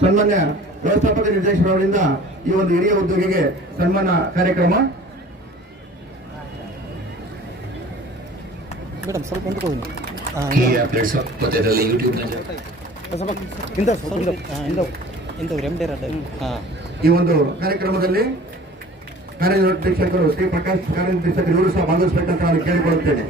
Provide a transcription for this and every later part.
ಸನ್ಮಾನ್ಯ ವ್ಯವಸ್ಥಾಪಕ ನಿರ್ದೇಶಕರವರಿಂದ ಈ ಒಂದು ಹಿರಿಯ ಉದ್ಯೋಗಿಗೆ ಸನ್ಮಾನ ಕಾರ್ಯಕ್ರಮ. ಈ ಒಂದು ಕಾರ್ಯಕ್ರಮದಲ್ಲಿ ಕಾರ್ಯನಿರ್ದೇಶಕರು ಶ್ರೀ ಪ್ರಕಾಶ್ ಕಾರ್ಯನಿರ್ದೇಶಕರು ಇವರು ಸಹ ಭಾಗವಹಿಸಬೇಕಂತ ನಾನು ಕೇಳಿಕೊಳ್ಳುತ್ತೇನೆ.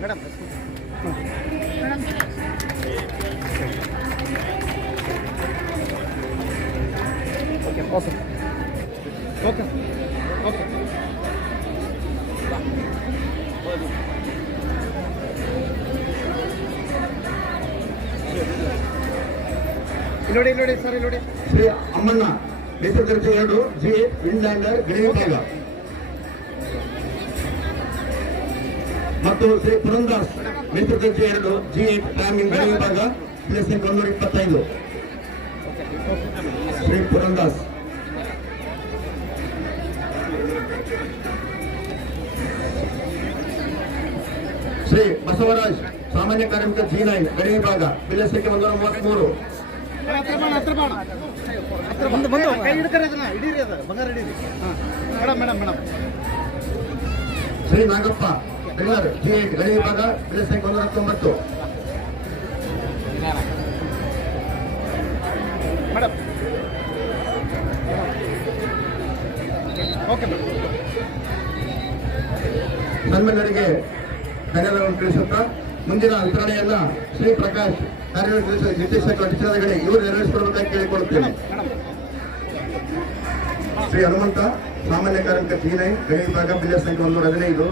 ನೋಡಿ ನೋಡಿ ಸರ್ ನೋಡಿ. ಶ್ರೀ ಅಮ್ಮಣ್ಣ ನೇತೃತ್ವ ಎರಡು ಜಿ. ವಿಂಡ್ಲ್ಯಾಂಡರ್ ಗಡಿ ವಿಭಾಗ ಮತ್ತು ಶ್ರೀ ಪುರಂದಾಸ್ ನೇತೃತ್ವ ಎರಡು ಜಿ. ಟ್ರಾಮಿಂಗ್ ಗಡಿ ವಿಭಾಗ ಪ್ಲೇಸ್ ಒಂದೂರ ಇಪ್ಪತ್ತೈದು. ಶ್ರೀ ಪುರಂದಾಸ್. ಶ್ರೀ ಬಸವರಾಜ್ ಸಾಮಾನ್ಯ ಕಾರ್ಮಿಕ ಜಿ ನೈನ್ ಗಡಿ ವಿಭಾಗ ಬಿಲ್ ಸಂಖ್ಯೆ ಒಂದೂರ ಮೂವತ್ಮೂರು ಬಂದು ಬಂದು ಕೈ ಅದನ್ನ ಬಂಗಾರ ಹಿಡೀರಿ madam madam madam Shri Nagappa Bengaluru G ಗಡಿ ವಿಭಾಗ ಬಿಲ್ ಸಂಖ್ಯೆ ಒಂದೂರ ಹತ್ತೊಂಬತ್ತು ಮೇಡಮ್ ಓಕೆ ಮೇಡಮ್ ತಿಳಿಸುತ್ತಾ ಮುಂದಿನ ವಿತರಣೆಯನ್ನ ಶ್ರೀ ಪ್ರಕಾಶ್ ನಿರ್ದೇಶಕ ಟಿಚರ್ಗಳೇ ಇವರು ನೆರವೇರಿಸಿಕೊಡಬೇಕಾಗಿ ಕೇಳಿಕೊಳ್ಳುತ್ತೇನೆ ಶ್ರೀ ಹನುಮಂತ ಸಾಮಾನ್ಯ ಕಾರ್ಮಿಕ ಚೀನೈ ಗಡಿ ವಿಭಾಗ ಬಿಲ್ಯ ಸಂಖ್ಯೆ ಒಂದೂರ ಹದಿನೈದು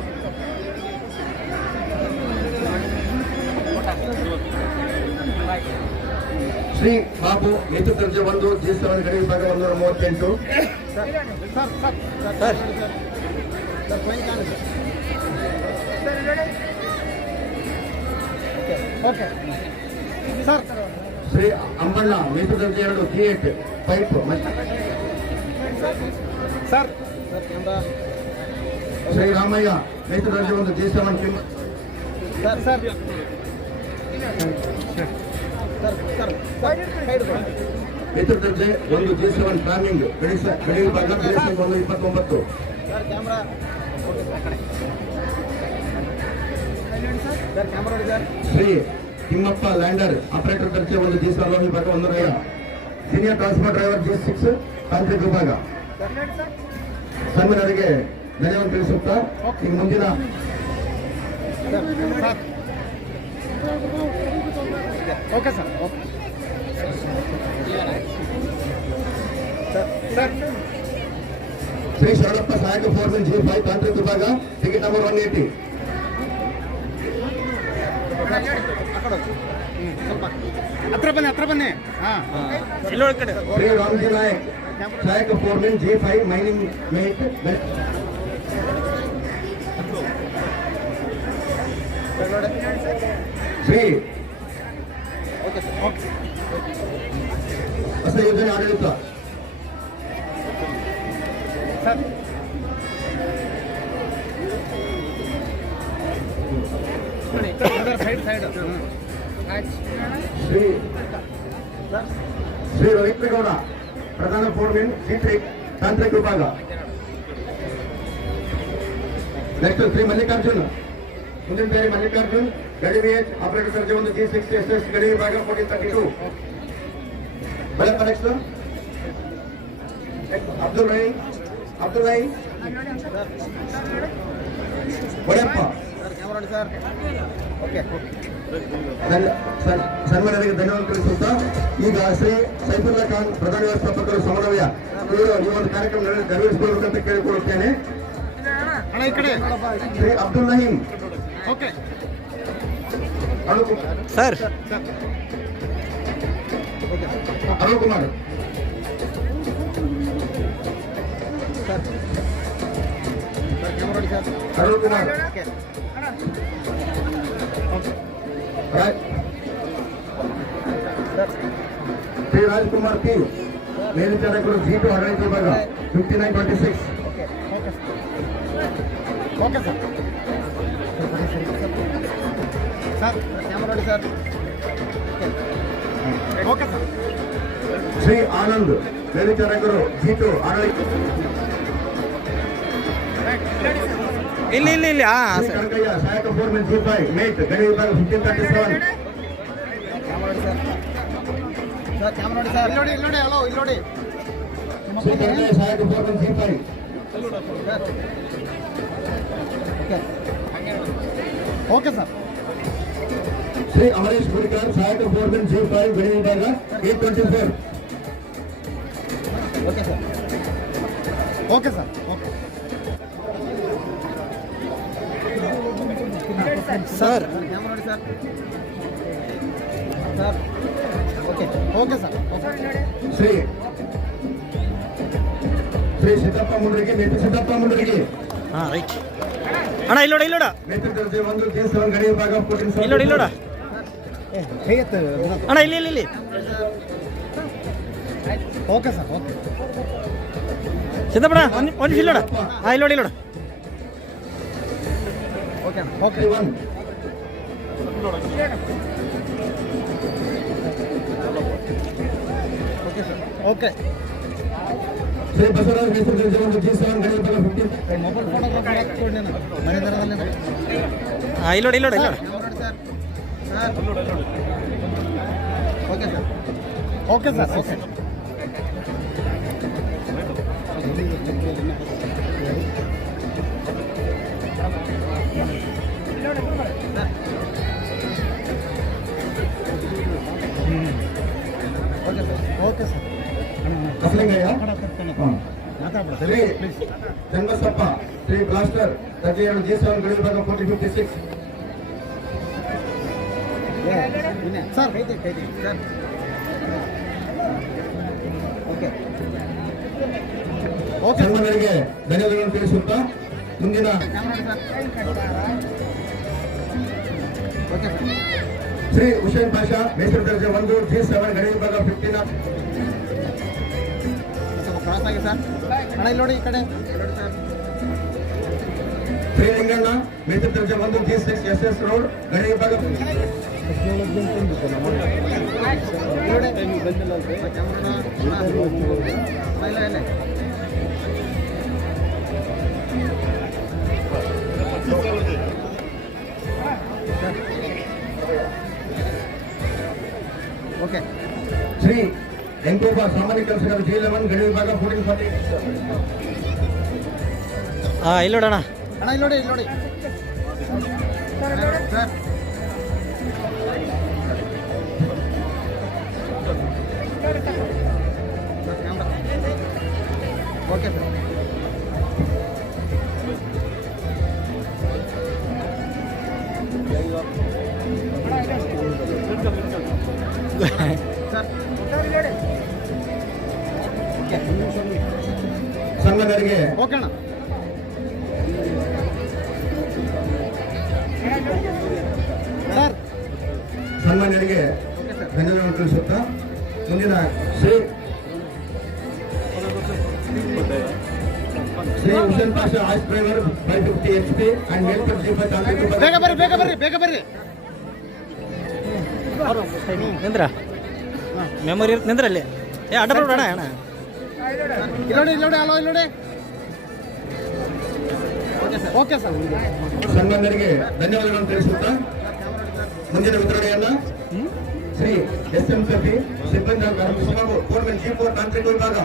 ಶ್ರೀ ಬಾಬು ನೀತಿ ದರ್ಜೆ ಒಂದು ಜಿ ಸೆವೆನ್ ಗಡಿ ವಿಭಾಗ ಒಂದೂರ ಮೂವತ್ತೆಂಟು ಸರ್ ನೇತೃ ದರ್ಜೆ ಎರಡು ಜಿ ಏಟ್ ಪೈಪ್ ಮತ್ತು sir sir camera Shri Ramaiah ನೇತೃ ದರ್ಜೆ ಒಂದು G seven Kim sir sir sir sir side ಬನ್ನಿ. ನೇತೃ ದರ್ಜೆ ಒಂದು ಜಿ ಸೆವೆನ್ ಟ್ರಾಮಿಂಗ್ ಗಡಿ ಸ- ಗಡಿ ವಿಭಾಗ ಬೆಲೆ ಸಂಖ್ಯೆ ಒಂದು ಇಪ್ಪತ್ತೊಂಬತ್ತು ಶ್ರೀ ತಿಮ್ಮಪ್ಪ ಲ್ಯಾಂಡರ್ ಆಪರೇಟರ್ ದರ್ಜೆ ಒಂದು ಜಿ ಸೆವೆನ್ ವಿಭಾಗ ಒಂದು ನೂರ senior transport driver G six ತಾಂತ್ರಿಕ ವಿಭಾಗ ಸನ್ಮಾನರಿಗೆ ಧನ್ಯವಾದ ತಿಳಿಸುತ್ತಾ ಈಗ ಮುಂದಿನ sir sir okay sir okay sir sir Shri Sharanappa ಸಹಾಯಕ ಫೋರ್ಮನ್ ಜಿ ಫೈವ್ ತಾಂತ್ರಿಕ ವಿಭಾಗ ಟಿಕೆಟ್ ನಂಬರ್ ಒನ್ ಏಟಿ ಸ್ವಲ್ಪ ಹತ್ರ ಬನ್ನಿ ಹತ್ರ ಬನ್ನಿ ಹಾಂ ಇಲ್ಲೊಳಗೆ ಕಡೆ ಶ್ರೀ ರಾಮ್ಜಿ ನಾಯಕ್ ಸಹಾಯಕ foreman G five mining mate Shri okay sir okay ಹೊಸ ಯೋಜನೆ ಆಡಳಿತ sir side side Shri Shri Ravitregowda ಪ್ರಧಾನ ಫೋರ್ಮನ್ ಜಿ ತ್ರೀ ತಾಂತ್ರಿಕ ವಿಭಾಗ ನೆಕ್ಸ್ಟ್ ಶ್ರೀ ಮಲ್ಲಿಕಾರ್ಜುನ್ ಮುಂದಿನ ಬೇರೆ ಮಲ್ಲಿಕಾರ್ಜುನ್ ಗಡಿ ವಿ ಎಚ್ ಆಪರೇಟರ್ ದರ್ಜೆ ಒಂದು ಜಿ ಸಿಕ್ಸ್ ಎಸ್ ಎಸ್ ಗಡಿ ವಿಭಾಗ ಫೋರ್ಟಿ ತರ್ಟಿ ಟು ಬೆಳಕ next Abdul Rahim Abdul Rahim Odeyappa sir camera ನೋಡಿ ಸರ್ ಓಕೆ ಧನ್ಯ- ಸನ್- ಸನ್ಮಾನರಿಗೆ ಧನ್ಯವಾದ ತಿಳಿಸುತ್ತಾ ಈಗ ಶ್ರೀ ಸೈಫುಲ್ಲಾ ಖಾನ್ ಪ್ರಧಾನ ವ್ಯವಸ್ಥಾಪಕರು ಸಮನ್ವಯ ಇವರು ಈ ಒಂದು ಕಾರ್ಯಕ್ರಮ ನೆರವೇ- ನೆರವೇರಿಸಬೇಕಂತ ಕೇಳಿಕೊಳ್ಳುತ್ತೇನೆ ಅಣ್ಣ ಈ ಕಡೆ Shri Abdul Nahim okay Arun sir sir okay Arun Kumar sir sir camera ನೋಡಿ sir Arun Kumar okay Raj- sir Shri Rajkumar P ಮೇಲ್ವಿಚಾರಕರು G two ಆಡಳಿತ ವಿಭಾಗ fifty nine twenty six okay okay sir sir camera ನೋಡಿ sir okay sir Shri Anand ಇಲ್ಲಿ ಇಲ್ಲಿ ಇಲ್ಲಿ ಹಾ Shri sir. Kanakaiah ಸಹಾಯಕ foremen G five mate ಗಡಿ ವಿಭಾಗ fifteen thirty seven sir camera ನೋಡಿ ಸರ್. ಇಲ್ಲಿ ನೋಡಿ ಇಲ್ಲಿ ನೋಡಿ ಹಲೋ ಕ್ಯಾಮ್ರಾ ನೋಡಿ sir sir okay okay sir okay Shri Shri Siddappa ಮುಂಡ್ರಿಗೆ ನೇತ್ರ ಸಿದ್ದಪ್ಪ ಮುಂಡ್ರಿಗೆ ಹಾ ರೈಟ್ ಅಣ್ಣ ಇಲ್ಲಿ ನೋಡ ಇಲ್ಲಿ ನೋಡ ನೇತೃತ್ವ ದರ್ಜೆ ಒಂದು ಕೆ ಸೆವೆನ್ ಗಡಿ ವಿಭಾಗ ಫೋರ್ಟೀನ್ ಇಲ್ಲಿ ನೋಡಿ ಇಲ್ಲಿ ನೋಡ ಹೇಗೆ ಅಣ್ಣ ಇಲ್ಲಿ ಇಲ್ಲಿ ಇಲ್ಲಿ ಓಕೆ ಸರ್ ಓಕೆ ಸಿದ್ದಪ್ಪಣ ಒಂದು ಒಂದು ನಿಮಿಷ ಇಲ್ಲಿ ನೋಡ ಹಾ ಇಲ್ಲಿ ನೋಡಿ ಇಲ್ಲಿ ನೋಡ okay okay three one okay sir okay Shri ಹಾಂ ಸರ್. ಶ್ರೀ ಚನ್ನಬಸಪ್ಪ ಶ್ರೀ ಬ್ಲಾಸ್ಟರ್ ದರ್ಜೆ ಎರಡು ಜಿ ಸೆವೆನ್ ಗಡಿ ವಿಭಾಗ forty fifty six sir sir. Okay. ಸಂಘಗಳಿಗೆ ಧನ್ಯವಾದಗಳನ್ನು ತಿಳಿಸುತ್ತಾ ಮುಂದಿನ ಓಕೆ ಸರ್ ಶ್ರೀ ಹುಸೇನ್ ಪಾಷಾ ಮೇಸೂರು ದರ್ಜೆ ಒಂದು ಜಿ ಸೆವೆನ್ ಗಡಿ ವಿಭಾಗ ಫಿಫ್ಟೀನ್ ಸ್ವಲ್ಪ ಕ್ರಾಸ್ ಆಗಿ ಸರ್ ಅಣ್ಣ ಇಲ್ಲಿ ನೋಡಿ ಈ ಕಡೆ ನೋಡಿ ಸರ್ ಶ್ರೀ ಲಿಂಗಣ್ಣ ಮೇಸೂರು ದರ್ಜೆ ಒಂದು G six S S road ಗಡಿ ವಿಭಾಗ ಇಲ್ಲಿ ಶ್ರೀ ಎಂಕೋಬಾ ಸಾಮಾನ್ಯ ಕೆಲಸಗಾರ ಜಿ ಲೆವೆನ್ ಗಡಿ ವಿಭಾಗ ಫೋರ್ಟೀನ್ ಫಾರ್ಟಿ ಹಾಂ ಇಲ್ಲಿ ನೋಡೋಣ ಅಣ್ಣ ಇಲ್ಲಿ ನೋಡಿ ಇಲ್ಲಿ ನೋಡಿ. ಸರ್. Okay sir. ಸರ್ ಸನ್ಮಾನ್ಯರಿಗೆ ಧನ್ಯವಾದಗಳನ್ನು ತಿಳಿಸುತ್ತಾ ಮುಂದಿನ Shri Shri Hussain Pasha ಆಯ್ಸ್ driver five fifty H P and G five ತಾಂತ್ರಿಕ ಬೇಗ ಬರ್ರಿ ಬೇಗ ಬರ್ರಿ ಬೇಗ ಬರ್ರಿ. ನಿಂದ್ರ? ಮೆಮೊರಿ ಇರುತ್ತೆ ನಿಂದ್ರ ಅಲ್ಲಿ ಏ ಅಡ್ಡ ಬರೋಣ ಅಣ್ಣ. ಇಲ್ಲಿ ನೋಡಿ ಇಲ್ಲಿ ನೋಡಿ ಅಲೋ ಇಲ್ಲಿ ನೋಡಿ ಓಕೆ ಸರ್ ಓಕೆ ಸರ್ ಸನ್ಮಾನ್ಯರಿಗೆ ಧನ್ಯವಾದಗಳನ್ನು ತಿಳಿಸುತ್ತಾ ಮುಂದಿನ ವಿತರಣೆಯನ್ನ ಶ್ರೀ ಎಸ್ ಎಂ ಸತಿ ಸಿಬ್ಬಂದಿ ಆರಂಭಿಸುವ ಫೋರ್ಮೆನ್ ಜಿ ಫೋರ್ ತಾಂತ್ರಿಕ ವಿಭಾಗ.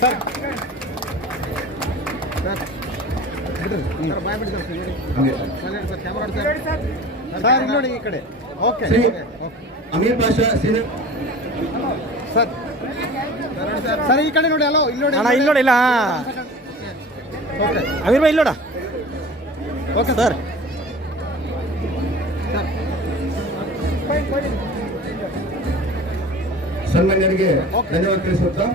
ಸರ್. ಸರ್ ನೋಡಿ ಈ ಕಡೆ. Okay Amir Pasha senior sir sir ಈ ಕಡೆ ನೋಡಿ ಅಲೋ ಇಲ್ಲಿ ನೋಡಿ ಅಣ್ಣ ಇಲ್ಲಿ ನೋಡಿ ಇಲ್ಲ ಓಕೆ ಅಮೀರ್ ಭಾಯ್ ಇಲ್ಲಿ ನೋಡ ಓಕೆ ಸರ್. ಸನ್ಮಾನ್ಯರಿಗೆ ಧನ್ಯವಾದ ತಿಳಿಸುತ್ತಾ?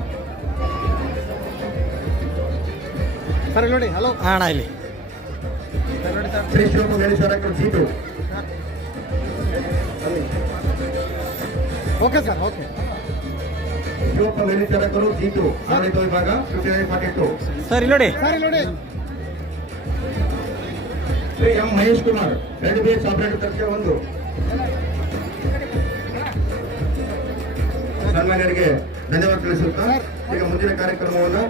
ಸರ್ ಇಲ್ಲಿ ನೋಡಿ ಹಲೋ ಅಣ್ಣ ಇಲ್ಲಿ. ಸರ್ ನೋಡಿ ಸರ್ ಶ್ರೀ ಶಿವಮೊಗ್ಗ ಗಣೇಶ್ವರ ಓಕೆ ಆಡಳಿತ ವಿಭಾಗ fifty nine forty two sir ಇಲ್ಲೋಡಿ ನೋಡಿ ಸರ್ ಇಲ್ಲಿ ನೋಡಿ ಶ್ರೀ ಎಂ ಮಹೇಶ್ ಕುಮಾರ್ ರೆಡ್ ಬೇಸ್ ಆಪರೇಟರ್ ದರ್ಜೆ ಒಂದು ಸನ್ಮಾನ್ಯರಿಗೆ ಧನ್ಯವಾದ ತಿಳಿಸುತ್ತಾ ಈಗ ಮುಂದಿನ ಕಾರ್ಯಕ್ರಮವನ್ನು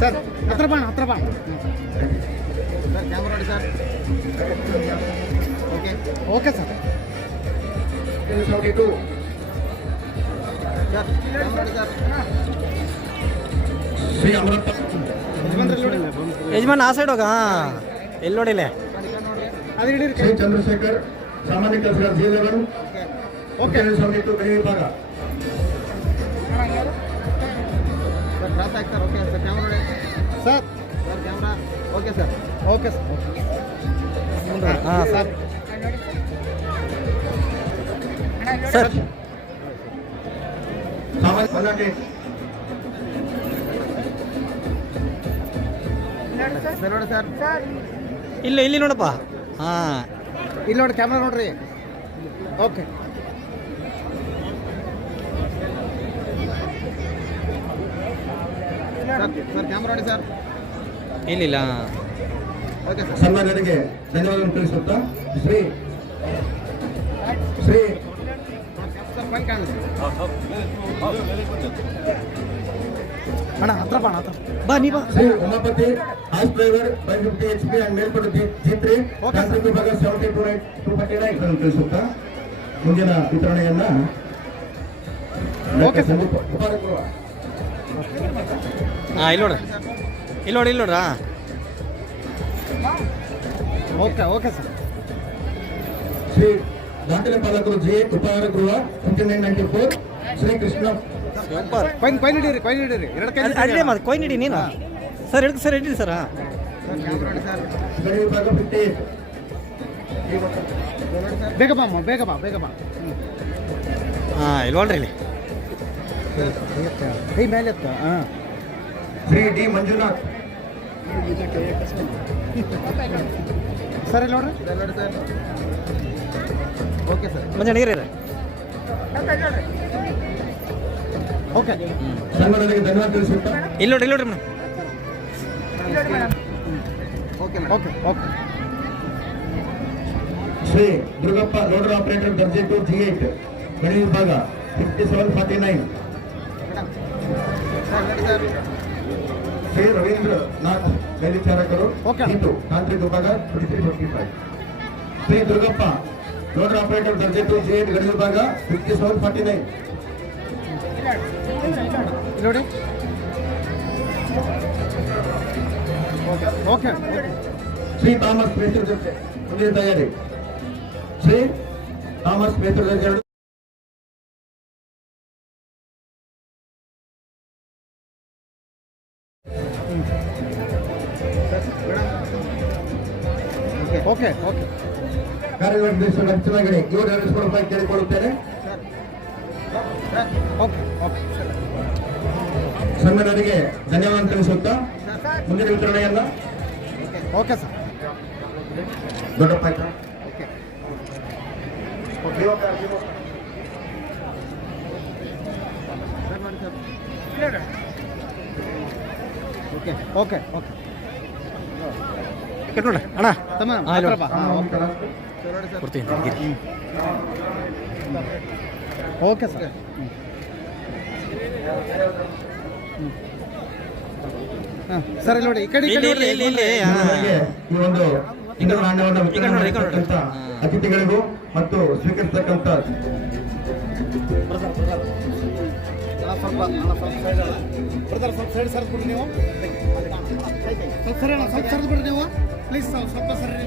ಸರ್ ಹತ್ರ ಬಾಣ ಹತ್ರ ಬಾಣ ಸರ್ ಕ್ಯಾಮ್ರಾ ನೋಡಿ ಸರ್ ಓಕೆ ಓಕೆ ಸರ್ ಯಜಮಾನ್ರಲ್ಲಿ ನೋಡಿ ಯಜಮಾನ್ ಆ ಸೈಡ್ ಹೋಗ ಎಲ್ಲಿ ಹಿಡೀರಿ ಶ್ರೀ ಚಂದ್ರಶೇಖರ್ ಸಾಮಾನ್ಯ ಕೆಲಸಗಾರ ಜಿ ಲೆವೆನ್. ಓಕೆ. ಟು ಗಣಿ ವಿಭಾಗ. Sir. Okay sir. Okay sir. ಹಾಂ ಸರ್. ಸರ್. ನೋಡಿ ಸರ್ ಇಲ್ಲ ಇಲ್ಲಿ ನೋಡಪ್ಪ. ಹಾಂ. ಇಲ್ಲಿ ನೋಡಿ ಕ್ಯಾಮ್ರಾ ನೋಡ್ರಿ. ಓಕೆ ಸರ್ ಕ್ಯಾಮ್ರಾ ನೋಡಿ ಸರ್. ಇಲ್ಲಿಲ್ಲ. ಸನ್ಮಾನ್ಯರಿಗೆ ಧನ್ಯವಾದ ತಿಳಿಸುತ್ತಾ. ಶ್ರೀ ಶ್ರೀ ಅಣ್ಣ ಹತ್ರ ಬಾಣ ಹತ್ರ. ಬಾ ನೀ ಬಾ. ಶ್ರೀ ಉಮಾಪತಿ ಹಾಸ್ driver five fifty H P and ಮೇಲ್ಪಟ್ಟು G three Okay, ತಾಂತ್ರಿಕ ವಿಭಾಗ seventy two right two forty nine ತಿಳಿಸುತ್ತಾ ಮುಂದಿನ ವಿತರಣೆಯನ್ನ sir. ಉಪಾಧ್ಯಕ್ಷರು. ಹಾಂ ಇಲ್ಲಿ ನೋಡ್ರಿ ಇಲ್ಲಿ ನೋಡಿ ಇಲ್ಲಿ ನೋಡ್ರಾ? ಓಕೆ ಓಕೆ ಸರ್ ಶ್ರೀ ದಾಖಲೆ ಪಾಲಕರು ಜಿ ಉಪಹಾರ ಗೃಹ fifty nine ninety four Shri Krishna. Super. Coin coin ಹಿಡೀರಿ coin ಹಿಡೀರಿ. ಎರಡು ಕೈ ಅಡ್ಡಿ ಮತ್ತೆ ಕೊಯ್ ನೀಡಿ ನೀನು. ಸರ್ ಹಿಡ್ದು ಸರ್ ಹಿಡ್ರಿ ಸರ್ ವಿಭಾಗ ಫಿಫ್ಟಿ ಬೇಗ ಬಾ ಅಮ್ಮ ಬೇಗ ಬಾ ಬೇಗ ಬಾ. ಹಾಂ ಇಲ್ಲಿ ನೋಡ್ರಿ ಇಲ್ಲಿ. ಕೈ ಮೇಲೆ ಎತ್ತ ಹಾಂ. ಶ್ರೀ ಡಿ ಮಂಜುನಾಥ್. ಸರ್ ಇಲ್ಲಿ ನೋಡ್ರಿ. ಸರ್ ಓಕೆ ಸರ್ ಮುಂಜಾನೆ ನೀರು ಓಕೆ ಸನ್ಮಾನರಿಗೆ ಧನ್ಯವಾದ ತಿಳಿಸುತ್ತಾ? ಇಲ್ಲಿ ನೋಡ್ರಿ ಇಲ್ಲಿ ನೋಡ್ರಿ madam. Okay okay okay Shri Durgappa loader operator ದರ್ಜೆ ಟು ಜಿ ಏಟ್ ಗಣಿ ವಿಭಾಗ fifty seven forty nine Shri Ravindra Nath ಮೇಲ್ವಿಚಾರಕರು. ಇದು ತಾಂತ್ರಿಕ ವಿಭಾಗ twenty three twenty five Shri Durgappa loader operator ದರ್ಜೆ ಟು ಜಿ ಏಟ್ ಗಣಿ ವಿಭಾಗ ಫಿಫ್ಟಿ ಸೆವೆನ್ ಫಾರ್ಟಿ ನೈನ್ ಇಲ್ಲಿ ನೋಡಿ ಓಕೆ ಓಕೆ ಶ್ರೀ ಥಾಮಸ್ ಮೇಸ್ಟರ್ ಜೊತೆ ಮುಂದಿನ ತಯಾರಿ ಕಾರ್ಯನಿರ್ವಹಿಸುವ ಹೆಚ್ಚಿನಗಡೆ ಇವರು ನಡೆಸಿಕೊಳ್ಳುವ ಕೇಳಿಕೊಳ್ಳುತ್ತೇನೆ. ಸನ್ಮಾನರಿಗೆ ಧನ್ಯವಾದ ತಿಳಿಸುತ್ತಾ ಮುಂದಿನ ವಿತರಣೆಯನ್ನ. ಓಕೆ ಸರ್ ದೊಡ್ಡಪ್ಪ ಓಕೆ ಓಕೆ. ಓಕೆ ನೋಡ್ರಿ ಅಣ್ಣ. ತಮ್ಮ ಕೊಡ್ತೀನಿ ಓಕೆ ಸರ್ ಹಾಂ ಸರ್ ನೋಡಿ ಈ ಕಡೆ ಈ ಒಂದು. ಅತಿಥಿಗಳಿಗೂ ಮತ್ತು ಸ್ವೀಕರಿಸತಕ್ಕಂತ ಬ್ರದರ್ ಸ್ವಲ್ಪ ಸೈಡ್ ಸರ್ದು ಬಿಡ್ರಿ ನೀವು ಸ್ವಲ್ಪ ಸರಿ ಸ್ವಲ್ಪ ಸರ್ದು ಬಿಡ್ರಿ ನೀವು ಪ್ಲೀಸ್ ಸ್ವಲ್ಪ ಸರಿ